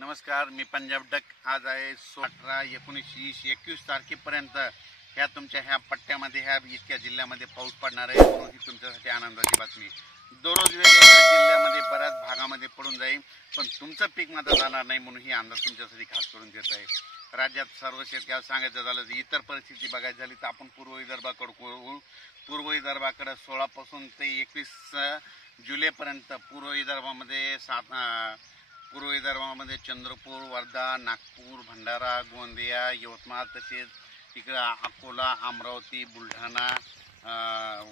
नमस्कार, मी पंजाब डक. आज आहे 18, 19, 20, 21 तारखेपर्यंत ह्या तुमच्या ह्या पट्ट्यामध्ये ह्या इतक्या जिल्ह्यामध्ये पाऊस पडणार आहे. म्हणून ही तुमच्यासाठी आनंदाची बातमी. दररोज वेगवेगळ्या जिल्ह्यामध्ये बऱ्याच भागामध्ये पडून जाईल, पण तुमचं पीक मात्र जाणार नाही. म्हणून ही अंदाज तुमच्यासाठी खास करून देत आहे. राज्यात सर्व शेतकऱ्याला सांगायचं झालं तर इतर परिस्थिती बघायची झाली तर आपण पूर्व विदर्भाकडे 16 पासून ते 21 जुलैपर्यंत पूर्व विदर्भामध्ये चंद्रपूर, वर्धा, नागपूर, भंडारा, गोंदिया, यवतमाळ, तसेच इकडं अकोला, अमरावती, बुलढाणा,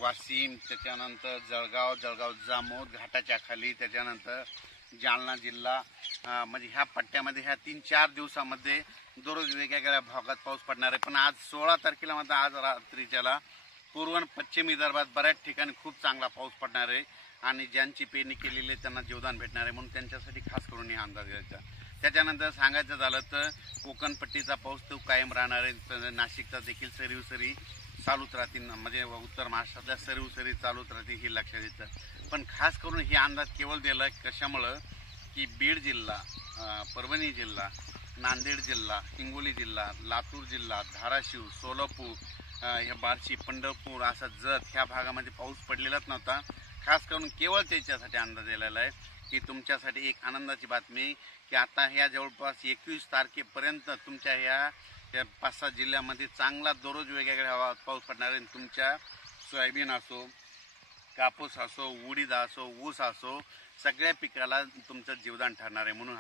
वाशिम, त्याच्यानंतर जळगाव, जामोद घाटाच्या खाली, त्याच्यानंतर जालना जिल्हा, म्हणजे ह्या पट्ट्यामध्ये ह्या 3-4 दिवसामध्ये दररोज वेगवेगळ्या भागात पाऊस पडणार आहे. पण आज 16 तारखेला मात्र आज रात्रीच्याला पूर्व आणि पश्चिम विदर्भात बऱ्याच ठिकाणी खूप चांगला पाऊस पडणार आहे आणि ज्यांची पेरणी केलेली आहे त्यांना जीवदान भेटणार आहे. म्हणून त्यांच्यासाठी खास करून हे अंदाज घ्यायचा. त्याच्यानंतर सांगायचं झालं तर कोकणपट्टीचा पाऊस तो कायम राहणार आहे. नाशिकचा देखील सरी चालूच राहतील, म्हणजे उत्तर महाराष्ट्रातल्या सरी चालूच राहतील, हे लक्षात येतं. पण खास करून हे अंदाज केवळ दिला कशामुळं की बीड जिल्हा, परभणी जिल्हा, नांदेड जिल्हा, हिंगोली जिल्हा, लातूर जिल्हा, धाराशिव, सोलापूर, ह्या बार्शी, पंढरपूर, असा जत ह्या भागामध्ये पाऊस पडलेलाच नव्हता. खास करून केवळ त्याच्यासाठी अंदाज दिलेला आहे की तुमच्यासाठी एक आनंदाची बातमी की आता ह्या जवळपास 21 तारखेपर्यंत तुमच्या ह्या 5-6 जिल्ह्यामध्ये चांगला दररोज वेगवेगळ्या पाऊस पडणार आहे. तुमच्या सोयाबीन असो, कापूस असो, उडीद असो, ऊस असो, सगळ्या पिकाला तुमचं जीवदान ठरणार आहे. म्हणून